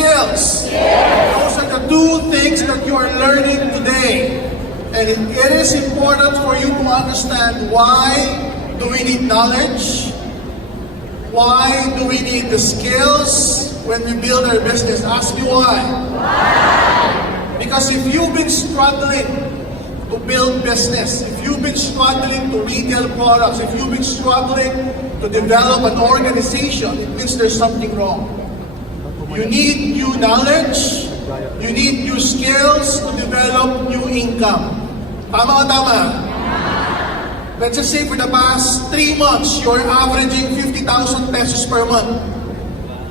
skills? Those are the two things that you are learning today. And it is important for you to understand why do we need knowledge? Why do we need the skills when we build our business? Ask me why. Because if you've been struggling to build business, if you've been struggling to retail products, if you've been struggling to develop an organization, it means there's something wrong. You need new knowledge, you need new skills to develop new income. Tama o tama? Let's just say for the past 3 months, you're averaging 50,000 pesos per month.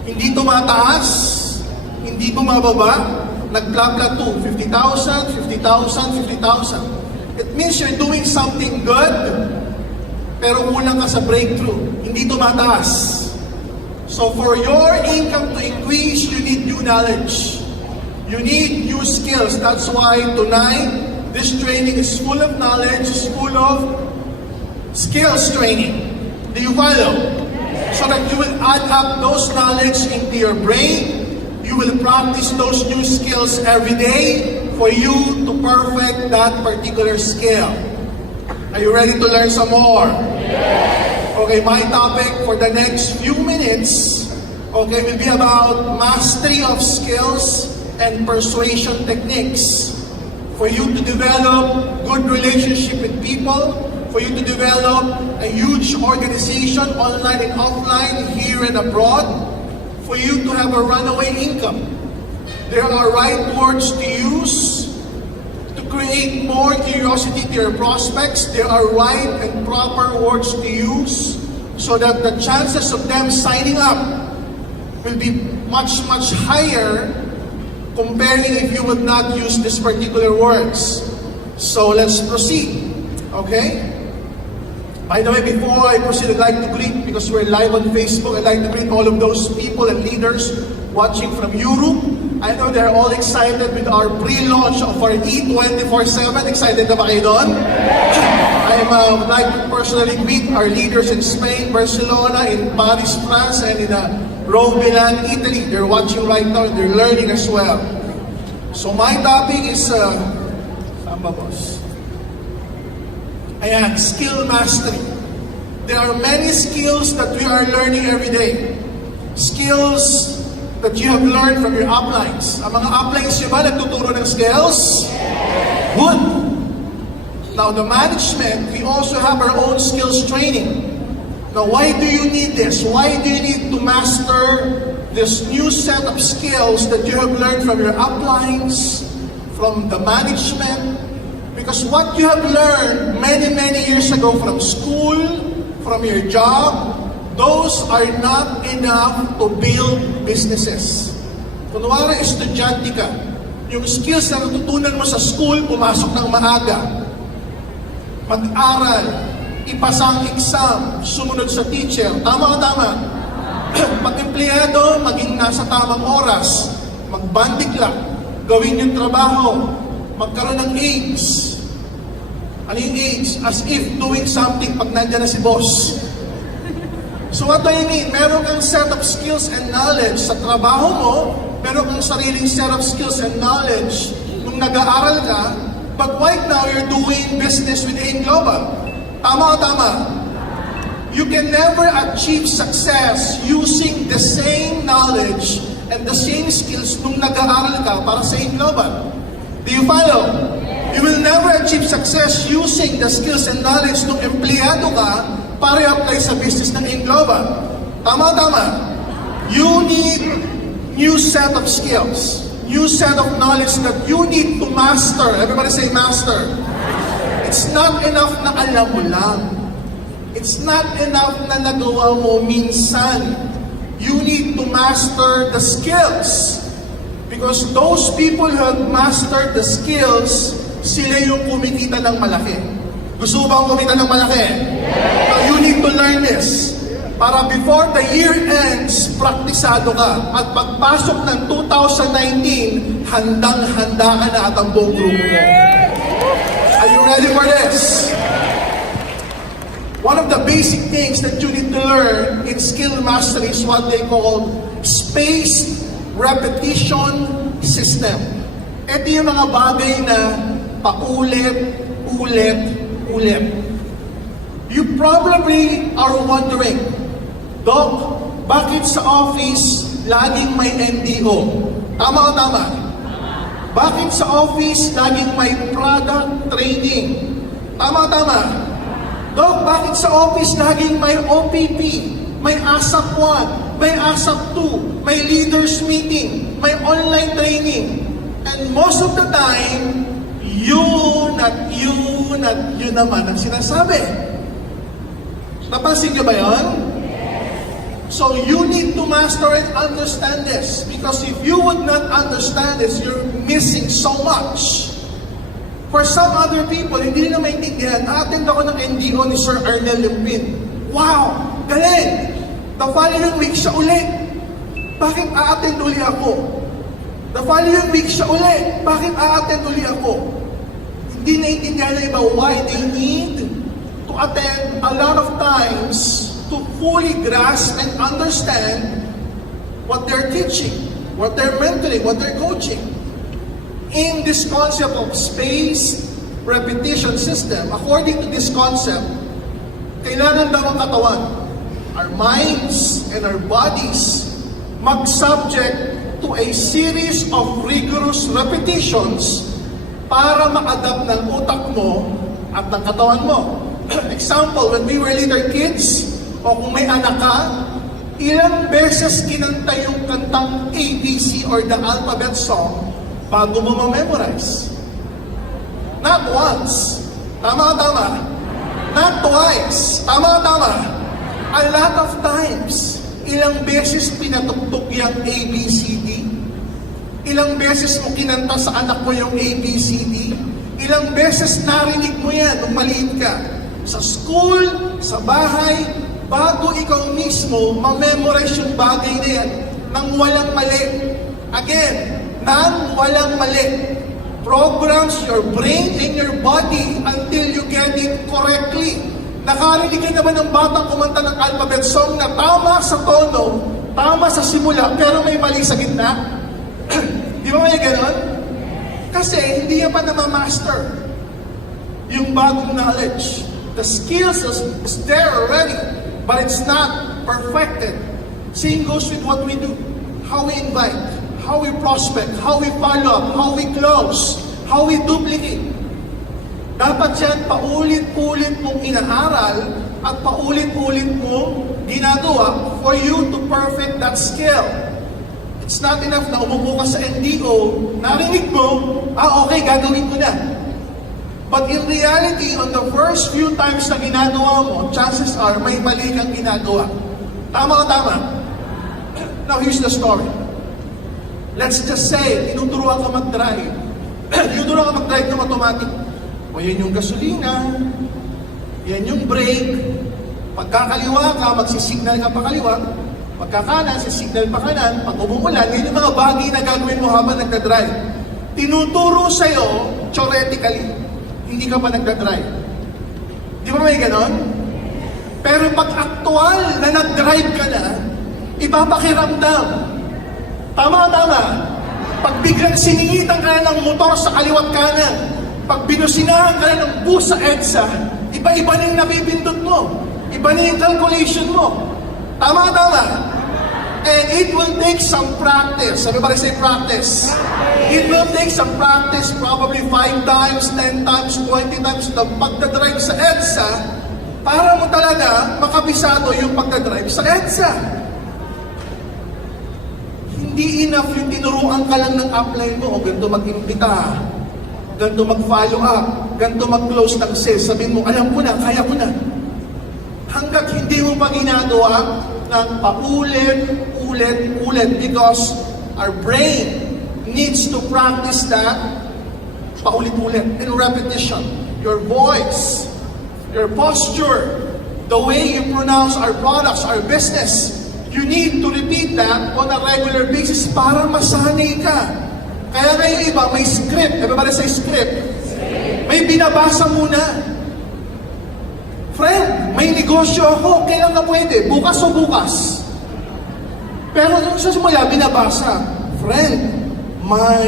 Hindi tumataas, hindi bumababa, nag-flat to 50,000, 50,000, 50,000. It means you're doing something good, pero kulang ka sa breakthrough. Hindi tumataas. So for your income to increase, you need new knowledge. You need new skills. That's why tonight, this training is full of knowledge, is full of skills training. Do you follow? So that you will add up those knowledge into your brain. You will practice those new skills every day for you to perfect that particular skill. Are you ready to learn some more? Yes. Okay, my topic for the next few minutes, okay, will be about mastery of skills and persuasion techniques. For you to develop good relationship with people, for you to develop a huge organization online and offline, here and abroad, for you to have a runaway income. There are right words to use to create more curiosity to your prospects. There are right and proper words to use so that the chances of them signing up will be much, much higher comparing if you would not use these particular words. So let's proceed. Okay? By the way, before I proceed, I'd like to greet, because we're live on Facebook, I'd like to greet all of those people and leaders watching from Europe. I know they're all excited with our pre-launch of our E24/7. Excited na ba kayo doon? I would like to personally greet our leaders in Spain, Barcelona, in Paris, France, and in Rome, Milan, Italy. They're watching right now and they're learning as well. So my topic is, saan ba, boss? Ayan, skill mastery. There are many skills that we are learning every day. Skills that you have learned from your uplines. Ang mga uplines nyo ba nagtuturo ng skills? Good. Now the management, we also have our own skills training. Now, why do you need this? Why do you need to master this new set of skills that you have learned from your uplines, from the management? Because what you have learned many, many years ago from school, from your job, those are not enough to build businesses. Kunwari, estudyante ka, yung skills na natutunan mo sa school, pumasok ng maaga, mag-aral, ipasa ang exam, sumunod sa teacher. Tama o tama? Pag-empleyado, maging nasa tamang oras, magbandikla, gawin yung trabaho, magkaroon ng aids. Ano yung aids? As if doing something pag nandiyan na si boss. So what do you mean? Meron kang set of skills and knowledge sa trabaho mo, meron kang sariling set of skills and knowledge nung nag-aaral ka, but right now you're doing business with AIM Global. Tama o tama? You can never achieve success using the same knowledge and the same skills nung nag-aaral ka para sa AIM Global. Do you follow? You will never achieve success using the skills and knowledge nung empleyado ka para i-apply sa business ng AIM Global. Tama o tama? You need new set of skills, new set of knowledge that you need to master. Everybody say master. It's not enough na alam mo lang. It's not enough na nagawa mo minsan. You need to master the skills. Because those people who have mastered the skills, sila yung kumikita ng malaki. Gusto mo bang kumita ng malaki? Now you need to learn this. Para before the year ends, praktisado ka. At pagpasok ng 2019, handang-handa ka na at ang buong grupo mo. Are you ready for this? One of the basic things that you need to learn in skill mastery is what they call spaced repetition system. Ito yung mga bagay na paulit, ulit. You probably are wondering, Doc, bakit sa office laging may NDO? Tama o tama? Bakit sa office laging may product training? Tama o tama? Doc, bakit sa office laging may OPP, may ASAP 1, may ASAP 2, may leaders meeting, may online training? And most of the time, yun naman ang sinasabi. Napansin niyo ba yun? So you need to master and understand this. Because if you would not understand this, you're missing so much. For some other people, hindi nila maintindihan. Attend ako ng NDO ni Sir Arnel Limpin. Wow! Galing! The following week siya uli. Bakit a-attend uli ako? The following week siya uli. Bakit a-attend uli ako? Hindi naiintindihan na iba why they need to attend a lot of times to fully grasp and understand what they're teaching, what they're mentoring, what they're coaching. In this concept of spaced repetition system, according to this concept, kailangan daw ang katawan, our minds and our bodies, mag-subject to a series of rigorous repetitions para ma-adapt ng utak mo at ng katawan mo. Example, when we were little kids, o kung may anak ka, ilang beses kinanta yung kantang ABC or the alphabet song bago mo ma-memorize? Not once. Tama. Not twice. Tama. A lot of times. Ilang beses pinatugtog yung ABCD? Ilang beses mo kinanta sa anak mo yung ABCD? Ilang beses narinig mo yan nung maliit ka? Sa school, sa bahay, bago ikaw mismo ma-memorize yung bagay na yan nang walang mali. Again, nang walang mali. Programs your brain and your body until you get it correctly. Nakarinig ka naman ng batang kumanta ng alphabet song na tama sa tono, tama sa simula, pero may mali sa gitna? Di ba may ganon? Kasi hindi niya pa na-master yung bagong knowledge. The skills is there already, but it's not perfected. Same goes with what we do. How we invite, how we prospect, how we follow up, how we close, how we duplicate. Dapat yan paulit-ulit mong inaaral at paulit-ulit mong ginagawa for you to perfect that skill. It's not enough na umupo ka sa NDO, narinig mo, okay, gagawin ko na. But in reality, on the first few times na ginagawa mo, chances are may mali kang ginagawa. Tama o tama? Now, here's the story. Let's just say, tinuturuan ka mag-drive. Tinuturuan ka mag-drive ng automatic. O yan yung gasolina, yan yung brake. Pagkakaliwa ka, magsisignal ka pa kaliwa. Pagkakanan, sisignal pa kanan. Pag umuulan, yan yung mga bagay na gagawin mo habang nagdadrive. Tinuturo sa'yo, theoretically, hindi ka pa nagdadrive. Di ba may ganon? Pero pag aktual na nag-drive ka na, ipapakiramdam. Tama. Pag biglang siningitan ka na ng motor sa kaliwat kanan, pag binusinahan ka na ng bus sa EDSA, iba-iba na yung napipindot mo. Iba na yung calculation mo. Tama. And it will take some practice. Sabi ba rin say practice? It will take some practice, probably 5 times, 10 times, 20 times na pagdadrive sa EDSA para mo talaga makabisado yung pagdadrive sa EDSA. Hindi enough yung tinuruan ka lang ng upline mo, o ganito mag-imbita, ganito mag-follow up, ganito mag-close ng sales. Sabihin mo, alam ko na, kaya ko na. Hanggat hindi mo pa ginagawa ng paulit-ulit because our brain needs to practice that paulit-ulit in repetition. Your voice, your posture, the way you pronounce our products, our business, you need to repeat that on a regular basis para masanay ka. Kaya nga yung iba, may script. Everybody say script. May binabasa muna. Friend, may negosyo ako. Kailan ka pwede? Bukas o bukas? Pero sa simula, binabasa. Friend, may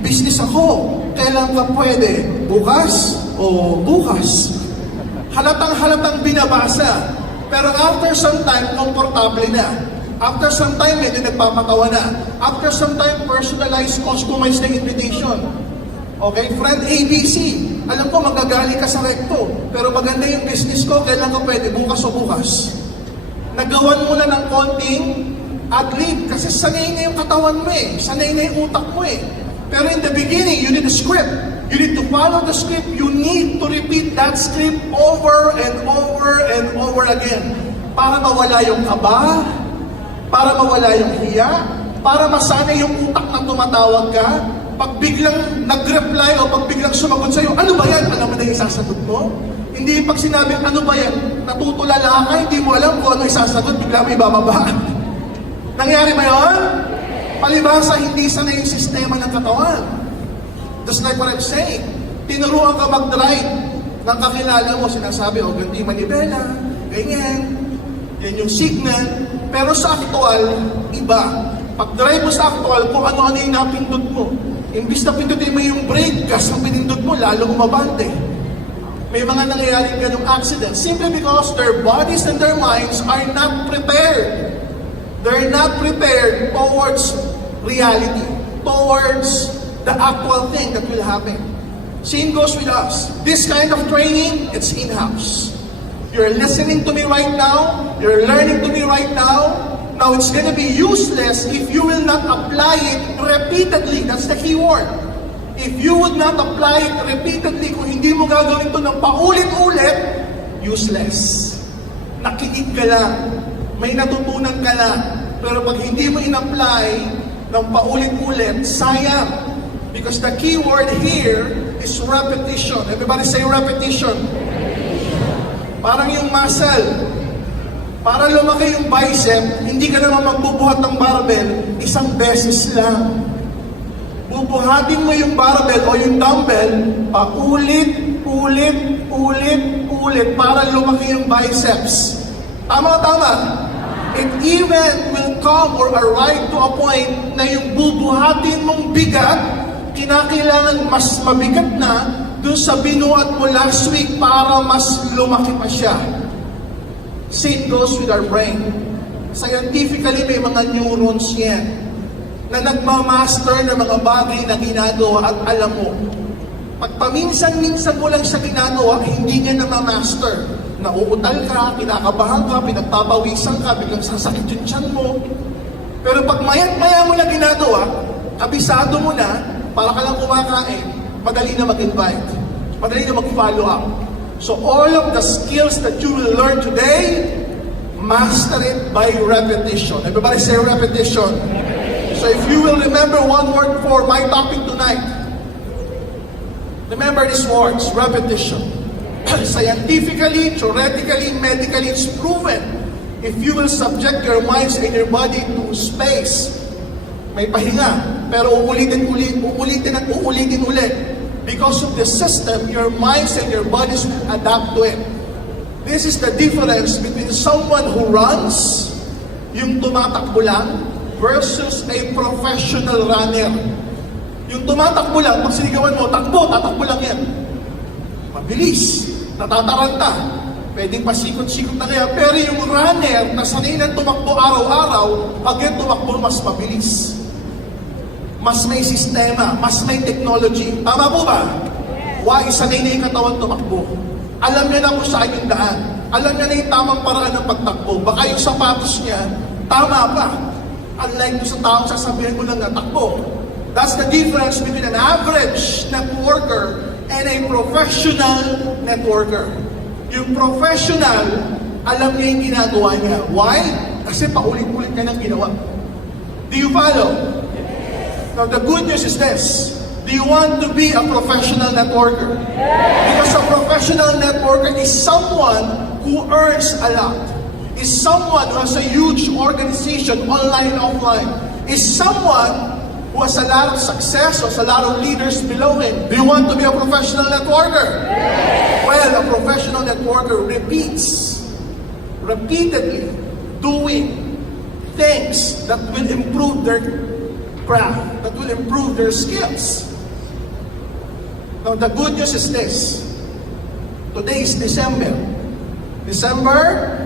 business ako. Kailan ka pwede? Bukas o bukas? Halatang binabasa. Pero after some time, komportable na. After some time, medyo nagpapatawa na. After some time, personalized, customized na invitation. Okay, friend ABC. Alam ko, magagaling ka sa recto. Pero maganda yung business ko, kailan ka pwede? Bukas o bukas? Nagawan mo na ng konting ad-lib. Kasi sanay na yung katawan mo eh. Sanay na yung utak mo eh. Pero in the beginning, you need a script. You need to follow the script. You need to repeat that script over and over and over again. Para mawala yung kaba, para mawala yung hiya, para masanay yung utak na tumatawag ka. Pag biglang nag-reply o pag biglang sumagot sa'yo, ano ba yan? Alam mo na yung isasagot mo? Hindi pag sinabi, ano ba yan? Natutulala ka, hindi mo alam kung ano isasagot, bigla mo ibababa. Nangyari ba yun? Palibasa, hindi sanay yung sistema ng katawan. Just like what I'm saying, tinuruan ka mag-drive ng kakilala mo, sinasabi, ganti manibela, ganyan, yan yung signal. Pero sa actual, iba. Pag-drive mo sa actual, kung ano-ano yung napindot mo. Imbis na pindutin mo yung brake, gas ang pinindot mo, lalo umabante. May mga nangyayaring ganong accident simply because their bodies and their minds are not prepared. They're not prepared towards reality, towards the actual thing that will happen. Same goes with us. This kind of training, it's in-house. You're listening to me right now. You're learning to me right now. Now, it's going to be useless if you will not apply it repeatedly. That's the key word. If you would not apply it repeatedly, kung hindi mo gagawin ito ng paulit-ulit, useless. Nakinig ka lang. May natutunan ka lang. Pero pag hindi mo in-apply ng paulit-ulit, sayang. Because the key word here is repetition. Everybody say repetition. Parang yung muscle. Para lumaki yung bicep, hindi ka naman magbubuhat ng barbell, isang beses lang. Bubuhatin mo yung barbell o yung dumbbell, ulit, para lumaki yung biceps. Tama. It even will come or arrive to a point na yung bubuhatin mong bigat, kinakailangan mas mabigat na dun sa binuhat mo last week para mas lumaki pa siya. Same goes with our brain. Scientifically, may mga neurons yan na nagmamaster ng mga bagay na ginagawa at alam mo. Pag paminsan-minsan mo lang siya ginagawa, hindi niya na-master. Nauutal ka, kinakabahan ka, pinagpapawisan ka, biglang sasakit yung tiyan mo. Pero pag mayat-maya mo na ginagawa, kabisado mo na, para ka lang kumakain, madali na mag-invite, madali na mag-follow up. So all of the skills that you will learn today, master it by repetition. Everybody say repetition. So if you will remember one word for my topic tonight, remember these words, repetition. Scientifically, theoretically, medically, it's proven. If you will subject your minds and your body to space, may pahinga, pero uulitin ulit. Because of the system, your minds and your bodies adapt to it. This is the difference between someone who runs, yung tumatakbo lang, versus a professional runner. Yung tumatakbo lang, pag sinigawan mo, tatakbo lang yan. Mabilis, natataranta, pwedeng pasikot-sikot na kaya. Pero yung runner, na sanay na tumakbo araw-araw, pag yan tumakbo, mas mabilis. Mas may sistema, mas may technology. Tama po ba? Why? Sanay na yung katawan tumakbo. Alam niya na kung saan yung daan. Alam niya na yung tamang paraan ng pagtakbo. Baka yung sapatos niya, tama pa. Unlike sa taong sasabihin mo lang na takbo. That's the difference between an average networker and a professional networker. Yung professional, alam niya yung ginagawa niya. Why? Kasi paulit-ulit ka nang ginawa. Do you follow? Now, the good news is this. Do you want to be a professional networker? Because a professional networker is someone who earns a lot. Is someone who has a huge organization, online and offline. Is someone who has a lot of success, who has a lot of leaders below him. Do you want to be a professional networker? Well, a professional networker repeats, repeatedly, doing things that will improve their craft that will improve their skills. Now, the good news is this. Today is December. December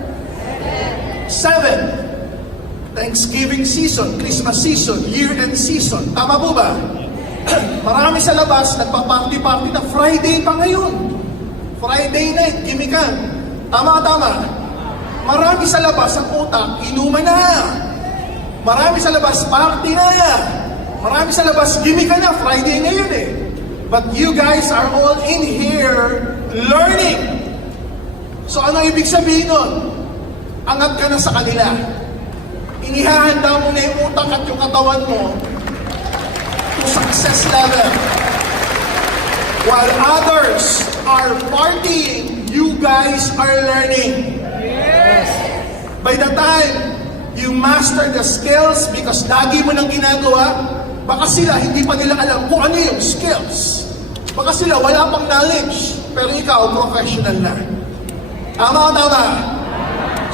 7. Thanksgiving season, Christmas season, year-end season. Tama po ba? Marami sa labas, nagpa-party-party na Friday pa ngayon. Friday night, gimikan. Tama. Marami sa labas, ang utak, inuman na. Marami sa labas, party na. Marami sa labas, gimikan na. Friday ngayon eh. But you guys are all in here learning. So ano ibig sabihin nun? Angat ka na sa kanila. Inihahanda mo na yung utak at yung katawan mo to success level. While others are partying, you guys are learning. Yes. By the time you master the skills, because lagi mo nang ginagawa, baka sila hindi pa nila alam kung ano yung skills. Baka sila wala pang knowledge, pero ikaw professional na. Tama.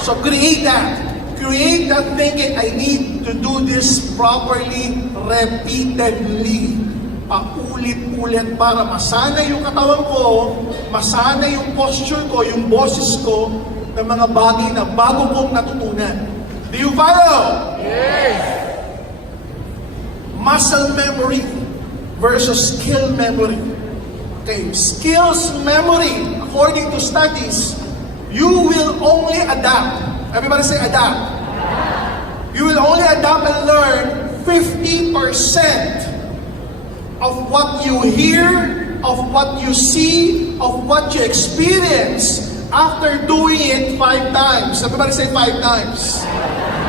So create that. Create that thinking, I need to do this properly, repeatedly. Paulit-ulit para masanay yung katawan ko, masanay yung posture ko, yung boses ko, ng mga bagay na bago kong natutunan. Do you follow? Yes! Muscle memory versus skill memory. Okay, skills memory, according to studies, you will only adapt. Everybody say adapt. You will only adapt and learn 50% of what you hear, of what you see, of what you experience after doing it 5 times. Everybody say 5 times.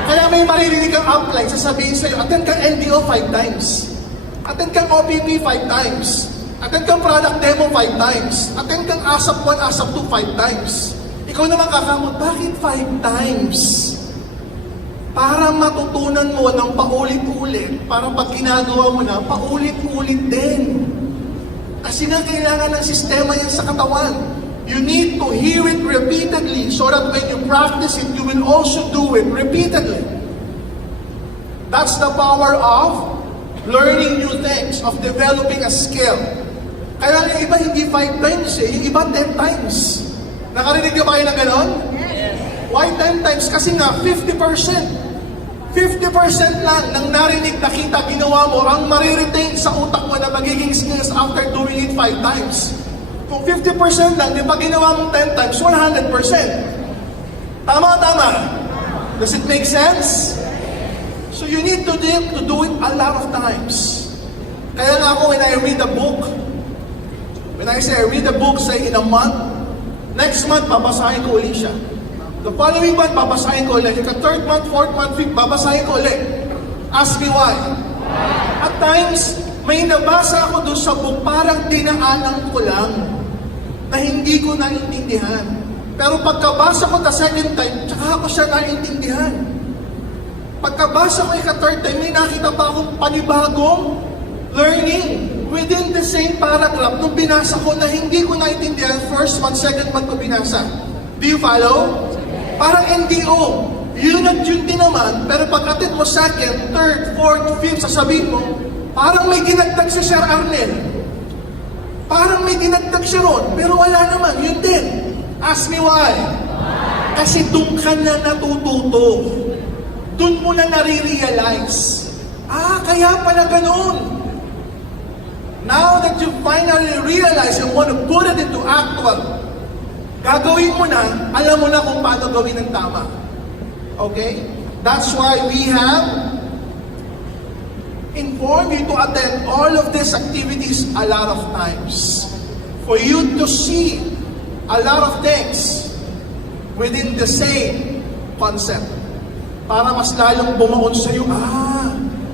Kaya may maririnig kang upline, sasabihin sa'yo, attend kang NDO 5 times. Attend kang OPP 5 times. Attend kang product demo 5 times. Attend kang ASAP 1, ASAP 2 5 times. Ikaw naman kakamot, bakit 5 times? Para matutunan mo ng paulit-ulit, para pag ginagawa mo na, paulit-ulit din. Kasi nga kailangan ng sistema yan sa katawan. You need to hear it repeatedly so that when you practice it, you will also do it repeatedly. That's the power of learning new things, of developing a skill. Kaya yung iba hindi 5 times eh, yung iba 10 times. Nakarinig niyo ba kayo ng ganon? Yes. Why 10 times? Kasi nga, 50%. 50% lang ng narinig, nakita, ginawa mo, ang mariretain sa utak mo na magiging skills after doing it 5 times. Kung 50% lang, di ba ginawa mo 10 times, 100%. Tama. Does it make sense? So you need to do it a lot of times. Kaya nga ako, when I read a book, when I say I read a book, say in a month, next month, babasahin ko ulit siya. The following month, babasahin ko ulit. The third month, fourth month, fifth, babasahin ko ulit. Ask me why. At times, may nabasa ako doon sa book, parang dinaanan ko lang na hindi ko naiintindihan. Pero pagkabasa ko the second time, tsaka ako siya naiintindihan. Pagkabasa ko third time, may nakita pa akong panibagong learning within the same paragraph nung binasa ko na hindi ko naiintindihan first month, second month ko binasa. Do you follow? Parang NDO. Yun at yun din naman, pero pagkatid mo second, third, fourth, fifth, sasabihin mo, parang may dinagdag si Sir Arnel. Parang may dinagdag siya ron, pero wala naman, yun din. Ask me why. Kasi doon ka na natututo. Doon mo na nare-realize. Kaya pala ganun. Now that you finally realize and want to put it into actual, gagawin mo na, alam mo na kung paano gawin ng tama. Okay? That's why we have informed you to attend all of these activities a lot of times. For you to see a lot of things within the same concept. Para mas lalong bumaon sa'yo,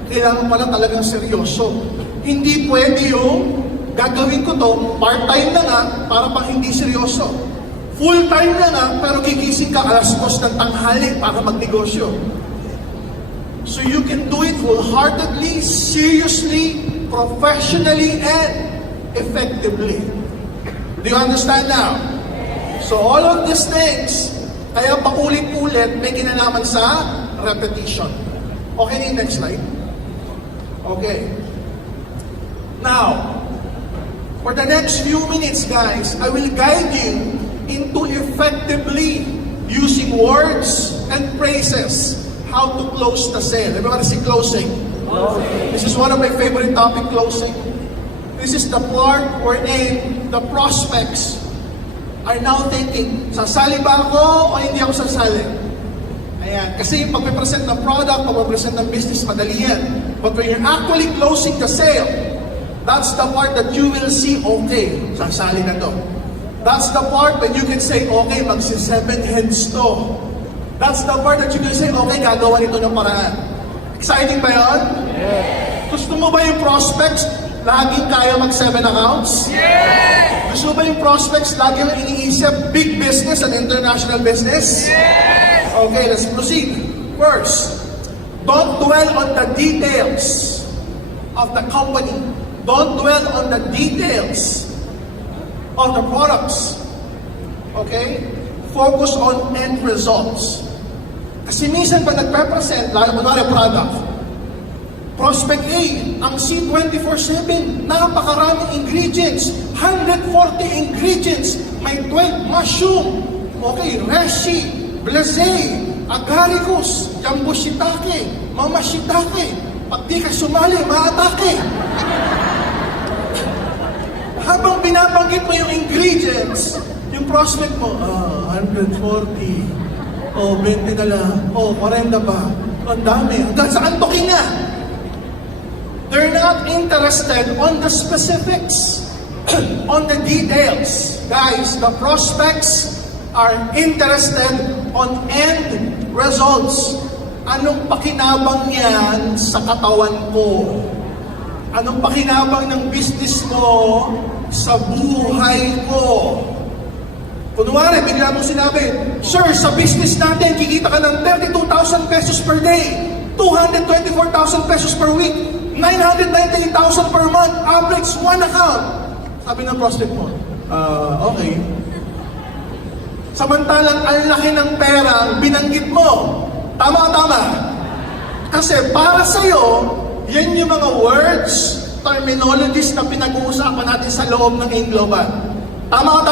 kailangan pala talagang seryoso. Hindi pwede yung gagawin ko to, part-time na nga, para pang hindi seryoso. Full-time na nga, pero gigising ka alas 2 ng tanghali para magnegosyo. So you can do it wholeheartedly, seriously, professionally, and effectively. Do you understand now? So all of these things, kaya paulit-ulit may kinalaman sa repetition. Okay na yung next slide? Okay. Now, for the next few minutes, guys, I will guide you into effectively using words and phrases how to close the sale. Everybody say closing. Closing. This is one of my favorite topic, closing. This is the part wherein the prospects are now thinking, sasali ba ako o hindi ako sasali? Ayan. Kasi yung pag-present ng product, pag-present ng business, madali yan. But when you're actually closing the sale, that's the part that you will see, okay, sasali na to. That's the part when you can say, okay, magsi-7 heads to. That's the part that you can say, okay, gagawa nito ng paraan. Exciting ba yun? Yes. Gusto mo ba yung prospects laging kaya mag-7 accounts? Yes! Gusto mo ba yung prospects laging iniisip big business and international business? Yes! Okay, let's proceed. First, don't dwell on the details of the company. Don't dwell on the details of the products. Okay? Focus on end results. Kasi minsan pa nagpe-present, lalo kunwari product, Prospect A, ang C24/7, napakaraming ingredients, 140 ingredients, may 12 mushroom, okay, reishi, blazé, agaricus, jumbo shiitake, mama shiitake, pag di ka sumali, maatake. Habang binabanggit mo yung ingredients, yung prospect mo, 140, 20 na lang, 40 pa, ang dami, hanggang sa antokin na. They're not interested on the specifics, on the details. Guys, the prospects are interested on end results. Anong pakinabang yan sa katawan ko? Anong pakinabang ng business mo sa buhay ko? Kunwari, bigla mong sinabi, sir, sa business natin, kikita ka ng 32,000 pesos per day, 224,000 pesos per week, 998,000 per month, average 1 account. Sabi ng prospect mo, okay. Samantalang ang laki ng pera binanggit mo. Tama. Kasi para sa'yo, yan yung mga words, terminologies na pinag-uusapan natin sa loob ng A-Global. Tama.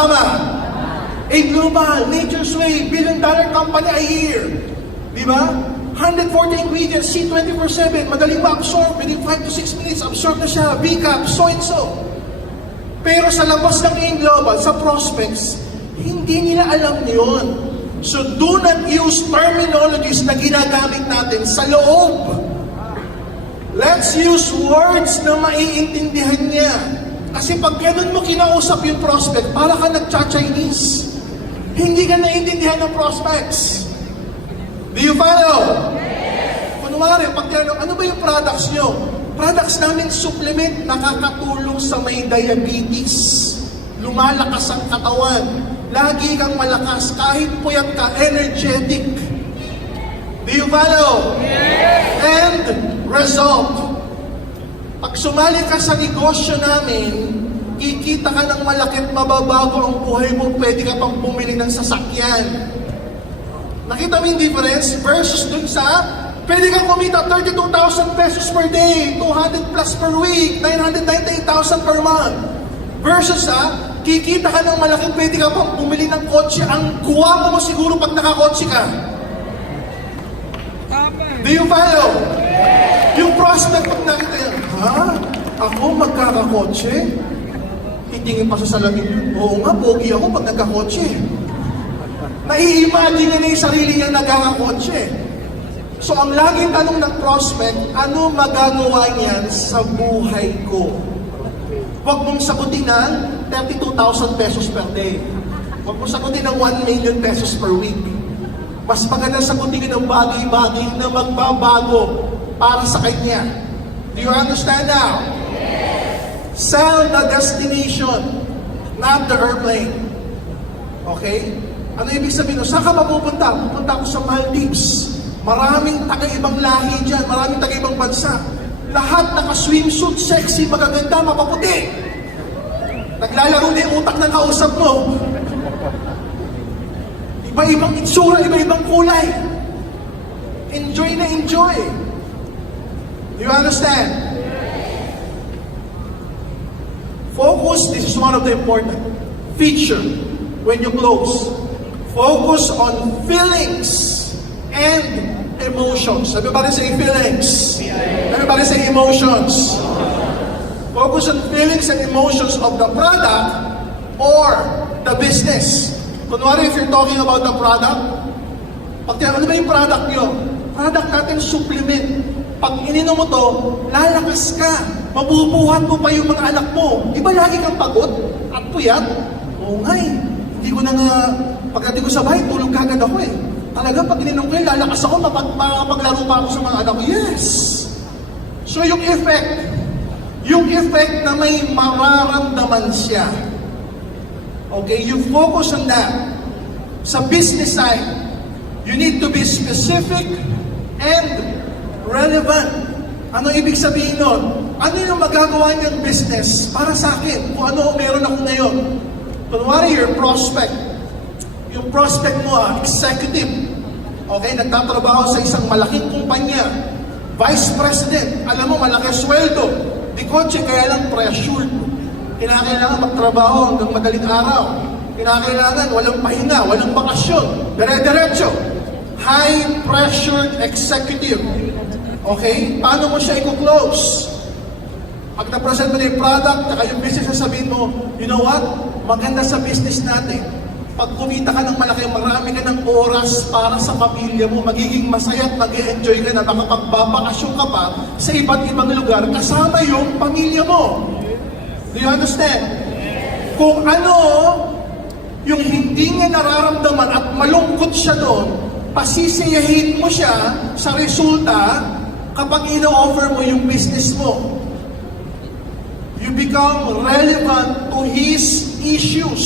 A-Global, Nature's Way, billion-dollar company a year. Di ba? 140 ingredients, C24/7, madaling ma-absorb, within 5 to 6 minutes, absorb na siya, VCAP, so and so. Pero sa labas ng A-Global, sa prospects, hindi nila alam yun. So do not use terminologies na ginagamit natin sa loob. Let's use words na maiintindihan niya. Kasi pag ganun mo kinausap yung prospect, para ka nagcha-Chinese. Hindi ka naiintindihan ng prospects. Do you follow? Yes. Kunwari, pag ano ba yung products nyo? Products namin supplement, nakakatulong sa may diabetes. Lumalakas ang katawan. Lagi kang malakas, kahit puyat ka, energetic. Do you follow? Yes. And result. Pag sumali ka sa negosyo namin, kikita ka ng malaki at mababago ang buhay mo, pwede ka pang bumili ng sasakyan. Nakita mo yung difference versus dun sa pwede kang kumita 32,000 pesos per day, 200 plus per week, 998,000 per month. Versus kikita ka ng malaking pwede ka pang bumili ng kotse. Ang guwapo mo siguro pag nakakotse ka. Do you follow? Yung prospect pag nakita yan, ako magkakakotse? Titingin pa sa salamin. Oo nga, pogi ako pag nagkakotse. Nai-imagine na yung sarili niya nagkakakotse. So ang laging tanong ng prospect, ano magagawa niyan sa buhay ko? Huwag mong sagutin ng 32,000 pesos per day. Huwag mong sagutin ng 1 million pesos per week. Mas maganda sagutin ng bagay-bagay na magbabago para sa kanya. Do you understand now? Sell the destination, not the airplane. Okay? Ano ibig sabihin? Saan ka mapupunta? Pupunta ako sa Maldives. Maraming taga-ibang lahi dyan, maraming taga-ibang bansa. Lahat naka-swimsuit, sexy, magaganda, mapaputi. Naglalaro na yung utak ng kausap mo. Iba-ibang itsura, iba-ibang kulay. Enjoy na enjoy. Do you understand? Focus, this is one of the important feature when you close. Focus on feelings and emotions. Everybody say feelings. Everybody say emotions. Focus on feelings and emotions of the product or the business. Kunwari, if you're talking about the product, pag ano ba yung product nyo? Product natin, supplement. Pag ininom mo to, lalakas ka. Mabubuhat mo pa yung mga anak mo. Di ba lagi kang pagod at puyat? Oo nga eh. Hindi ko na nga, pagdating ko sa bahay, tulog kagad ako eh. Talaga, pag ininom ko yun, lalakas ako, makapaglaro pa ako sa mga anak ko. Yes! So yung effect na may mararamdaman siya. Okay, you focus on that. Sa business side, you need to be specific and relevant. Ano ibig sabihin nun? Ano yung magagawa niyang business para sa akin? Kung ano meron ako ngayon. Kunwari, your prospect. Yung prospect mo, executive. Okay, nagtatrabaho sa isang malaking kumpanya. Vice President. Alam mo, malaki sweldo. Di kotse, kaya lang pressured. Kinakailangan magtrabaho hanggang madaling araw. Kinakailangan walang pahinga, walang bakasyon. Dire-diretso. High-pressured executive. Okay? Paano mo siya i-close? Pag na-present mo na yung product, saka yung business, sasabihin mo, you know what? Maganda sa business natin. Pag kumita ka ng malaki, marami ka ng oras para sa pamilya mo, magiging masaya at mag-e-enjoy ka na, makapagbabakasyon ka pa sa iba't ibang lugar, kasama yung pamilya mo. Do you understand? Kung ano, yung hindi niya nararamdaman at malungkot siya doon, pasisiyahin mo siya sa resulta kapag ino-offer mo yung business mo. You become relevant to his issues.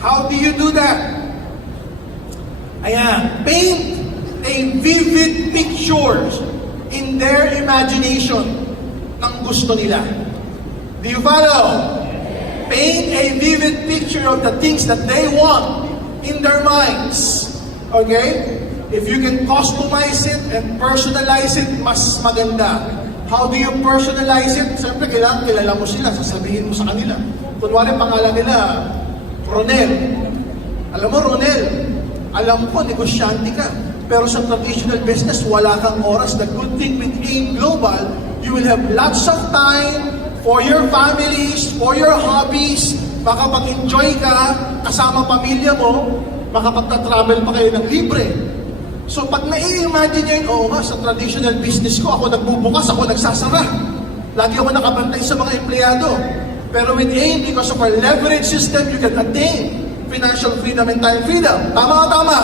How do you do that? Ayan, paint a vivid picture in their imagination ng gusto nila. Do you follow? Paint a vivid picture of the things that they want in their minds. Okay? If you can customize it and personalize it, mas maganda. How do you personalize it? Siyempre, kailangan kilala mo sila, sasabihin mo sa kanila. Kunwari, pangalan nila, Ronel. Alam mo, Ronel, alam ko, negosyante ka. Pero sa traditional business, wala kang oras. The good thing with AIM Global, you will have lots of time for your families, for your hobbies, makapag-enjoy ka, kasama pamilya mo, makapagta-travel pa kayo ng libre. So pag nai-imagine nyo yun, oo nga, sa traditional business ko, ako nagbubukas, ako nagsasara. Lagi ako nakabantay sa mga empleyado. Pero with AIM, because of our leverage system, you can attain financial freedom and time freedom. Tama o tama?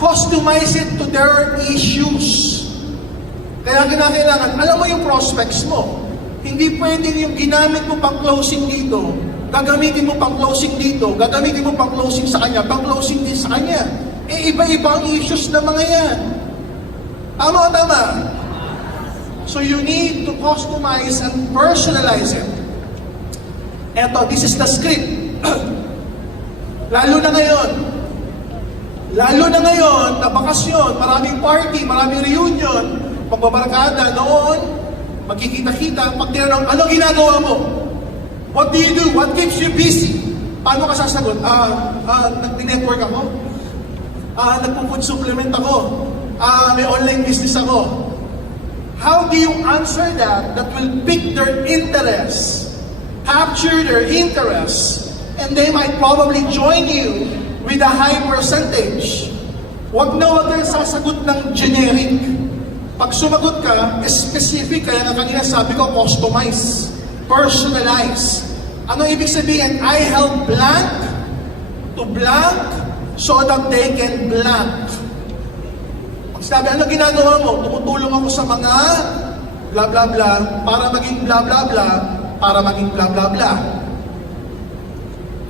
Customize it to their issues. Kaya kinakailangan, alam mo yung prospects mo. Hindi pwedeng yung ginamit mo pang closing dito, gagamitin mo pang closing dito, gagamitin mo pang closing sa kanya, pang closing din sa kanya. Eh, iba-iba ang issues na mga yan. Tama o tama? So you need to customize and personalize it. Eto, this is the script. Lalo na ngayon, na bakasyon, maraming party, maraming reunion, magbabarkada noon, magkikita-kita, pag tinanong, ano ginagawa mo? What do you do? What keeps you busy? Paano ka sasagot? Nag-network ako. Nagpo-food supplement ako. May online business ako. How do you answer that will pique their interest, capture their interest, and they might probably join you with a high percentage? Huwag kang sasagot ng generic. Pag sumagot ka, specific, kaya nga kanina sabi ko, customize, personalize. Ano ibig sabihin? I help blank to blank so that they can blank. Pag sabi, ano ginagawa mo? Tumutulong ako sa mga blah blah blah para maging blah blah blah para maging blah blah blah.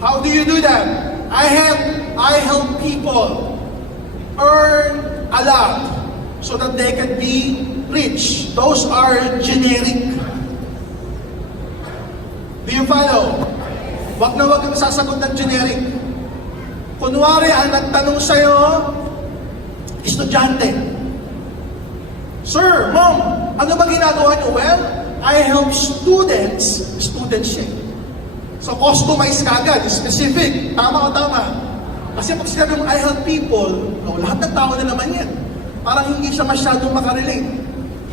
How do you do that? I help people earn a lot so that they can be rich. Those are generic. Do you follow? Wag kang sasagot ng generic. Kunwari, ang nagtanong sa'yo, estudyante. Sir, Mom, ano ba ginagawa niyo? Well, I help students siya. So customize ka agad, specific. Tama o tama? Kasi pag sinabi mong I help people, no, lahat ng tao na naman yan. Parang hindi siya masyadong makarelate.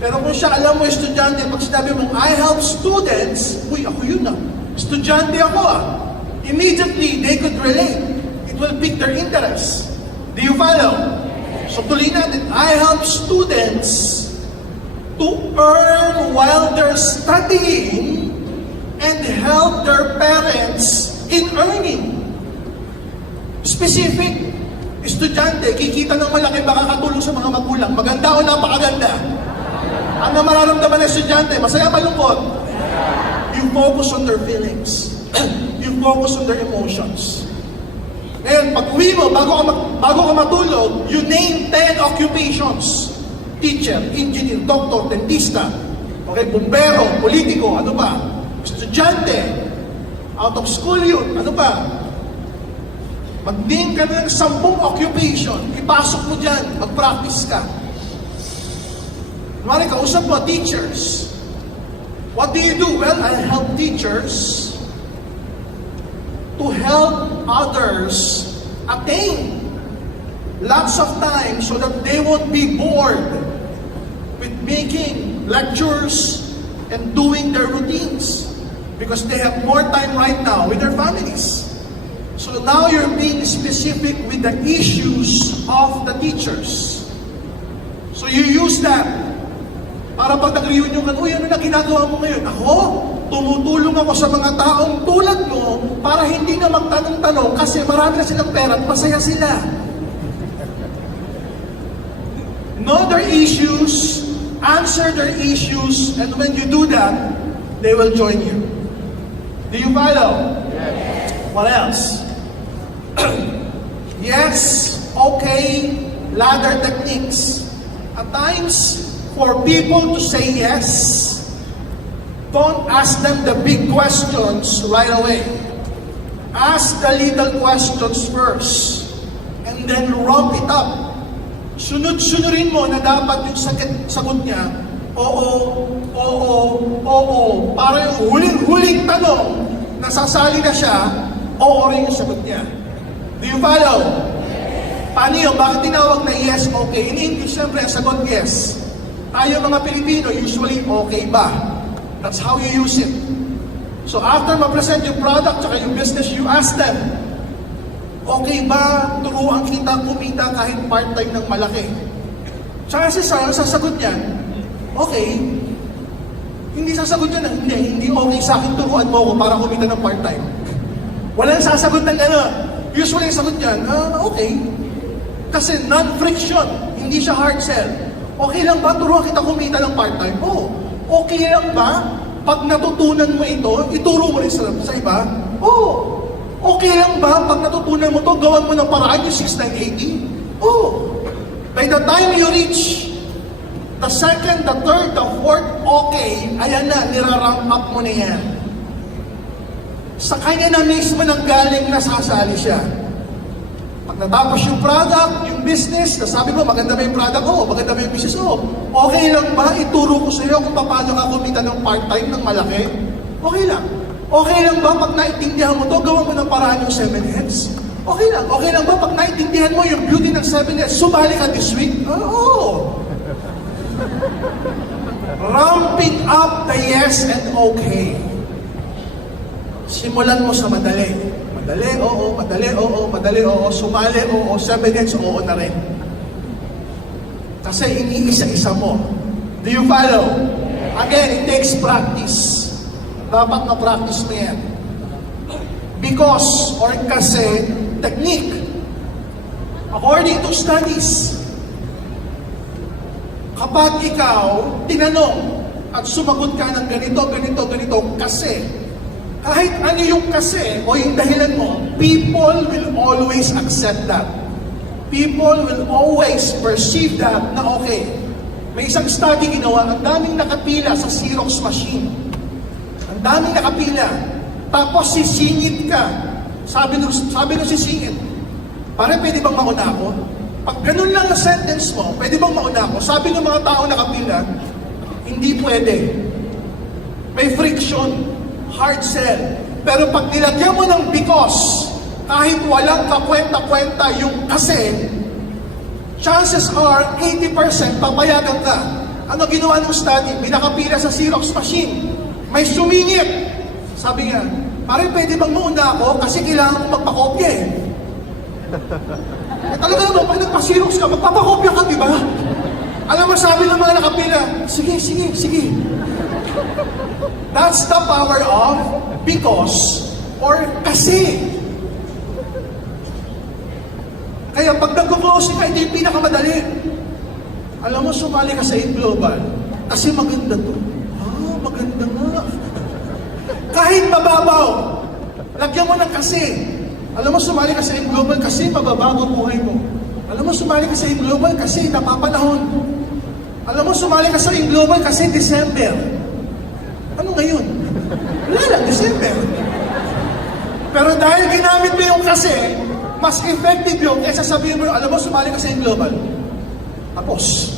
Pero kung siya alam mo, estudyante, pag sinabi mong I help students, uy, ako yun na. Estudyante ako Immediately, they could relate. It will pique their interest. Do you follow? So tuloy natin, I help students to earn while they're studying and help their parents in earning. Specific. Estudyante, kikita ng malaki, baka katulong sa mga magulang. Maganda o napakaganda? Ano mararamdaman ng estudyante? Masaya, malungkot? You focus on their feelings. You focus on their emotions. Ngayon, pag uwi mo, bago ka matulog, you name 10 occupations. Teacher, engineer, doctor, dentista, okay, bumbero, politiko, ano ba? Estudyante, out of school yun, ano ba? Mag-name ka ng 10 occupation, ipasok mo dyan, mag-practice ka. Kunwari, kausap mo, teachers. What do you do? Well, I help teachers to help others attain lots of time so that they won't be bored with making lectures and doing their routines because they have more time right now with their families. So now you're being specific with the issues of the teachers. So you use that para pag nag-reunion ka, uy, ano na ginagawa mo ngayon? Ako, tumutulong ako sa mga taong tulad mo para hindi na magtanong-tanong kasi marami na silang pera at masaya sila. Know their issues, answer their issues, and when you do that, they will join you. Do you follow? Yes. What else? Yes, okay, ladder techniques. At times, for people to say yes, don't ask them the big questions right away. Ask the little questions first, and then ramp it up. Sunod-sunurin mo na dapat yung sagot niya, oo. Para yung huling-huling tanong, nasasali na siya, oo rin yung sagot niya. Do you follow? Paano yun? Bakit tinawag na yes, okay? In English, siyempre, ang sagot yes. Tayo mga Pilipino, usually, okay ba? That's how you use it. So after ma-present yung product tsaka yung business, you ask them, okay ba turuan kita kumita kahit part-time ng malaki? Tsaka sasagot niyan, okay. Hindi sasagot niyan, hindi okay sa akin turuan mo ako para kumita ng part-time. Walang sasagot ng usually sagot niyan, okay. Kasi non-friction, hindi siya hard sell. Okay lang ba turuan kita kumita ng part-time? Oo. Okay lang ba pag natutunan mo ito, ituro mo rin sa iba? Oo. Okay lang ba pag natutunan mo to, gawan mo ng paraan yung 6980? Oo. By the time you reach the second, the third, the fourth, okay, ayan na, niraramp up mo na yan. Sa kanya na mismo nang galing nasasali siya. Pag natapos yung product, yung business, nasabi mo, maganda ba yung product ko? Maganda ba yung business ko? Okay lang ba? Ituro ko sa iyo kung paano ka kumita ng part-time ng malaki? Okay lang. Okay lang ba pag naintindihan mo to, gawa mo ng paraan yung 7 heads? Okay lang. Okay lang ba pag naintindihan mo yung beauty ng 7 heads, sumali ka this week? Oo. Ramping up the yes and okay. Simulan mo sa madali. Madali, oo, sumali, oo, 7 heads, oo na rin. Kasi iniisa-isa mo. Do you follow? Again, it takes practice. Dapat na-practice mo yan. Because, or kasi, technique. According to studies, kapag ikaw tinanong at sumagot ka ng ganito, kasi, kahit ano yung kasi o yung dahilan mo, people will always accept that. People will always perceive that na okay. May isang study ginawa, ang daming nakapila sa Xerox machine. Ang daming nakapila. Tapos sisingit ka. Sabi nung sisingit, pare, pwede bang mauna ako? Pag ganun lang ang sentence mo, pwede bang mauna ako? Sabi ng mga tao nakapila, hindi pwede. May friction. Hard sell. Pero pag nilagyan mo ng because, kahit walang kakwenta-kwenta yung kasi, chances are 80% papayagan ka. Ano ginawa ng study? Binakapila sa Xerox machine. May sumingit. Sabi nga, pare, pwede bang mauna ako kasi kailangan ko magpakopya eh. Talaga naman, pag nagpa-Xerox ka, magpapakopya ka, di ba? Alam mo, sabi ng mga nakapila, sige, sige, sige. That's the power of because or kasi. Kaya pag nag-closing ka, ito yung pinakamadali. Alam mo, sumali ka sa Global kasi maganda to. Ah, maganda nga. Kahit mababaw, lagyan mo ng kasi. Alam mo, sumali ka sa Global kasi mababago buhay mo. Alam mo, sumali ka sa Global kasi napapanahon. Alam mo, sumali ka sa Global kasi December. Ano ngayon? Wala lang, December. Pero dahil ginamit mo yung kasi, mas effective yung kaysa sabihin mo, alam mo, sumali ka sa Global. Tapos,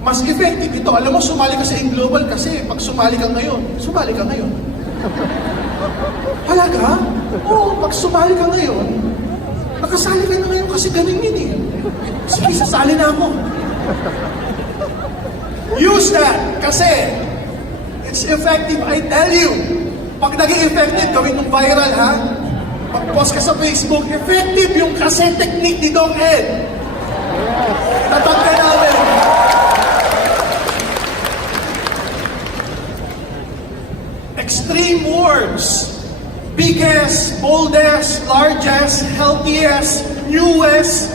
mas effective ito. Alam mo, sumali ka sa Global kasi pag sumali ka ngayon, sumali ka ngayon. Halaga? Oo, pag sumali ka ngayon, nakasali ka na ngayon kasi ganun yun eh. Sige, sasali na ako. Use that kasi it's effective, I tell you. Pag naging effective, gawin mong viral ha. Pag-post ka sa Facebook, effective yung kasi technique ni Doc Ed. Tatag ka namin. Extreme words. Biggest, boldest, largest, healthiest, newest,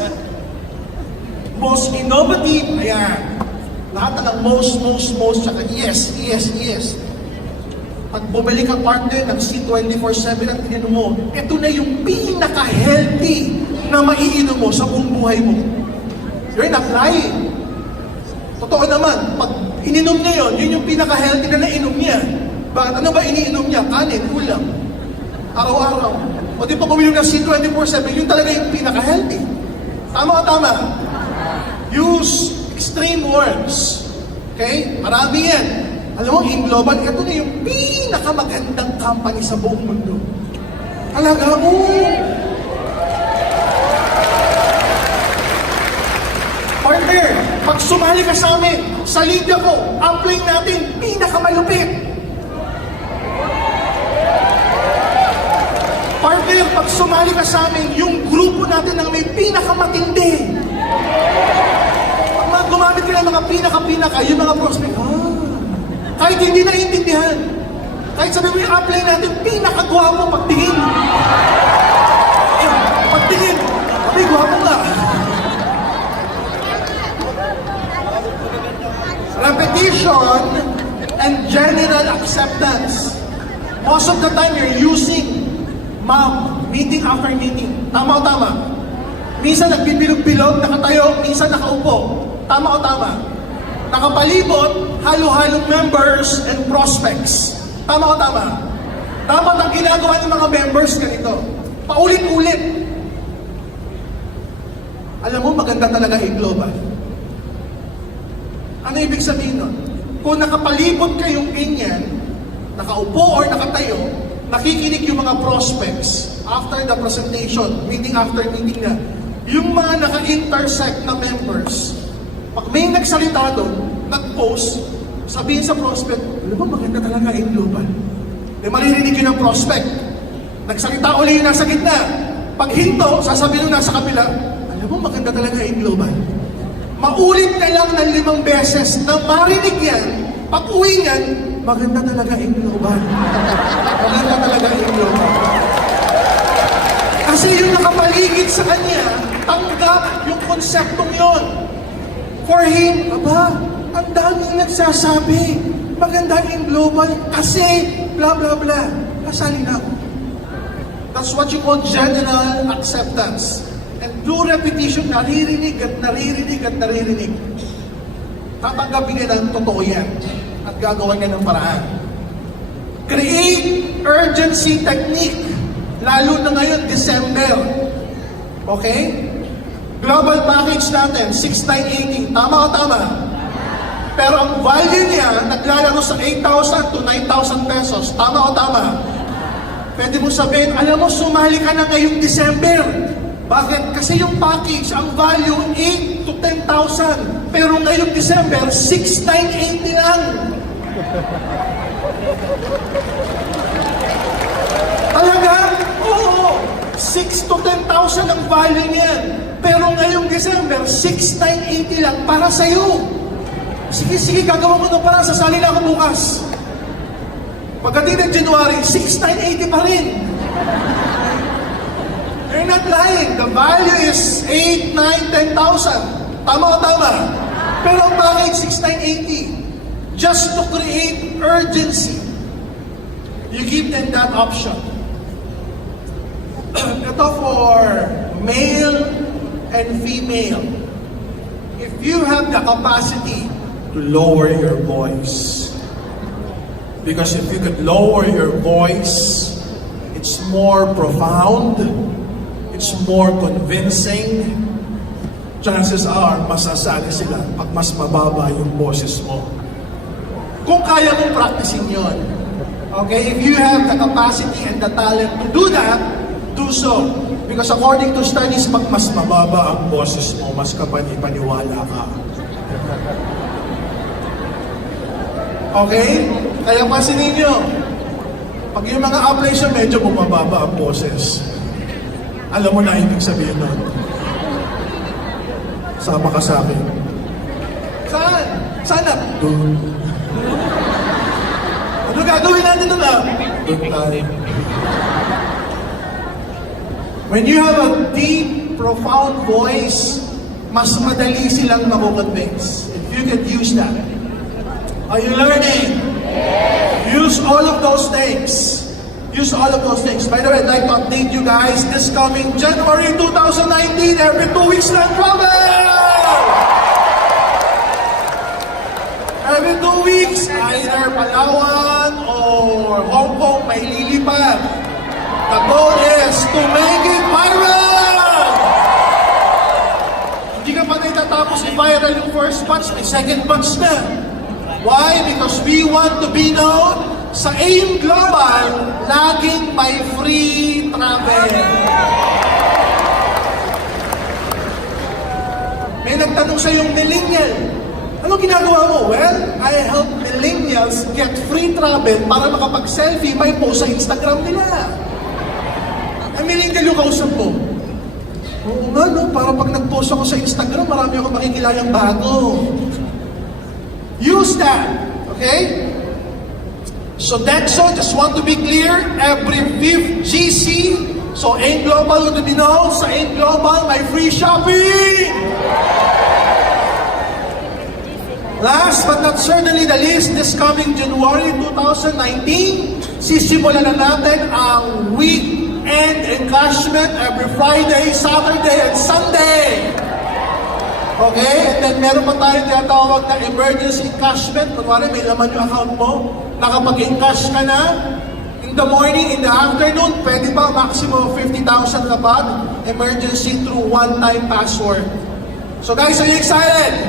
most innovative. Ayan. Lahat ng most, tsaka yes. Pag bumalik ang partner ng C24/7 at ininom mo, ito na yung pinaka-healthy na maiinom mo sa buong buhay mo. You're not lying. Totoo naman, pag ininom niya yun yung pinaka-healthy na nainom niya. Bakit? Ano ba iniinom niya? Kanin, ulam. Araw-araw. O di pa uminom ng C24/7, yun talaga yung pinaka-healthy. Tama o tama? Use extreme words. Okay? Marami yan. Alam mo, in global, ito na yung pinakamagandang company sa buong mundo. Talaga mo. Partner, pag sumali ka sa amin, sa linya ko, upline natin, pinakamalupit. Partner, pag sumali ka sa amin, yung grupo natin ang may pinakamatindi. Pag gumamit ka ng mga pinaka, yung mga prospect, kahit hindi naiintindihan. Kahit sabi mo yung upline natin, pinakagwapo pagtingin. Pagtingin, sabi, gwapo nga. Repetition and general acceptance. Most of the time, you're using meeting after meeting. Tama o tama? Minsan nagbibilog-bilog, nakatayo, minsan nakaupo. Tama o tama? Nakapalibot, halo-halong members and prospects. Tama o tama? Dapat ang ginagawa ng mga members ganito. Paulit-ulit. Alam mo, maganda talaga yung global. Ano ibig sabihin nun? Kung nakapalibot kayong ganyan, nakaupo or nakatayo, nakikinig yung mga prospects after the presentation, meeting after meeting na, yung mga naka-intersect na members, pag may nagsalita doon, nag-post, sabihin sa prospect, alam mo, maganda talaga yung global. May maririnig yun ang prospect. Nagsalita uli yung nasa gitna. Pag hinto, sasabihin yung nasa kapila, alam mo, maganda talaga yung global. Maulit na lang ng 5 beses na marinig yan, pag uwi niyan, maganda talaga yung global. Maganda talaga yung global. Kasi yung nakapaligid sa kanya, tanggap yung konseptong yon. For him, aba, ang daming nagsasabi, maganda yung global kasi blah blah blah. Kasali na ako. That's what you call general acceptance. And through repetition, naririnig at naririnig at naririnig. Tatanggapin niya ng totoo yan at gagawa niya ng paraan. Create urgency technique, lalo na ngayon, December. Okay? Global package natin, 6,980. Tama o tama? Pero ang value niya, naglalaro sa 8,000 to 9,000 pesos. Tama o tama? Pwede mo sabihin, alam mo, sumali ka na ngayong December. Bakit? Kasi yung package, ang value, 8 to 10,000. Pero ngayong December, 6,980 lang. Talaga? Oo. 6 to 10,000 ang value niyan. Pero ngayong December, 6,980 lang para sa'yo. Sige, gagawa ko ito para sasali na ako bukas. Pagdating ng January, 6,980 pa rin. You're not lying. The value is 8, 9, 10,000. Tama o tama? Pero ang package, 6,980. Just to create urgency. You give them that option. Ito for male and female. If you have the capacity to lower your voice, because if you could lower your voice, it's more profound, it's more convincing, chances are masasali sila pag mas mababa yung boses mo. Kung kaya mong practicing yun. Okay? If you have the capacity and the talent to do that, do so. Because according to studies, pag mas mababa ang boses mo, mas kapani-paniwala ka. Okay? Kaya pasinin nyo, pag yung mga appellation, medyo bumababa ang boses. Alam mo na ibig sabihin nun. Sama ka sa akin. Saan? Saan na? Doon. Ano gagawin natin doon ah? Doon tayo. When you have a deep, profound voice, mas madali silang makukonvince. If you can use that. Are you learning? Use all of those things. Use all of those things. By the way, I'd like to update you guys. This coming January 2019, every 2 weeks lang travel! Every 2 weeks, either Palawan or Hong Kong, may lilipad. The goal is to make it viral! Hindi ka pa natatapos i-viral yung first batch, may second batch na. Why? Because we want to be known sa AIM Global, laging may free travel. May nagtanong sa yung millennial, anong ginagawa mo? Well, I help millennials get free travel para makapag-selfie, may post sa Instagram nila. Ay, millennial yung kausap mo. Oo nga, no? Para pag nag-post ako sa Instagram, marami ako makikilayang bago. Use that, okay? So that's all, just want to be clear, every 5th GC, so AIM Global would be known, sa AIM Global, may free shopping! Last but not certainly the least, this coming January 2019, sisimulan na natin ang weekend encashment every Friday, Saturday, and Sunday. Okay? And then meron pa tayo tinatawag na emergency encashment. Kunwari may laman yung account mo, nakapag-encash ka na, in the morning, in the afternoon, pwede pa maximum of 50,000 na bag, emergency through one-time password. So guys, are you excited?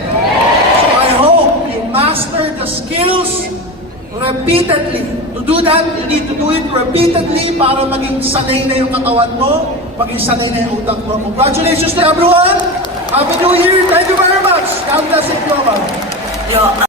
So I hope you master the skills repeatedly. To do that, you need to do it repeatedly para maging sanay na yung katawan mo, maging sanay na yung utak mo. Congratulations to everyone! Happy New Year! Thank you very much! God bless you, Global!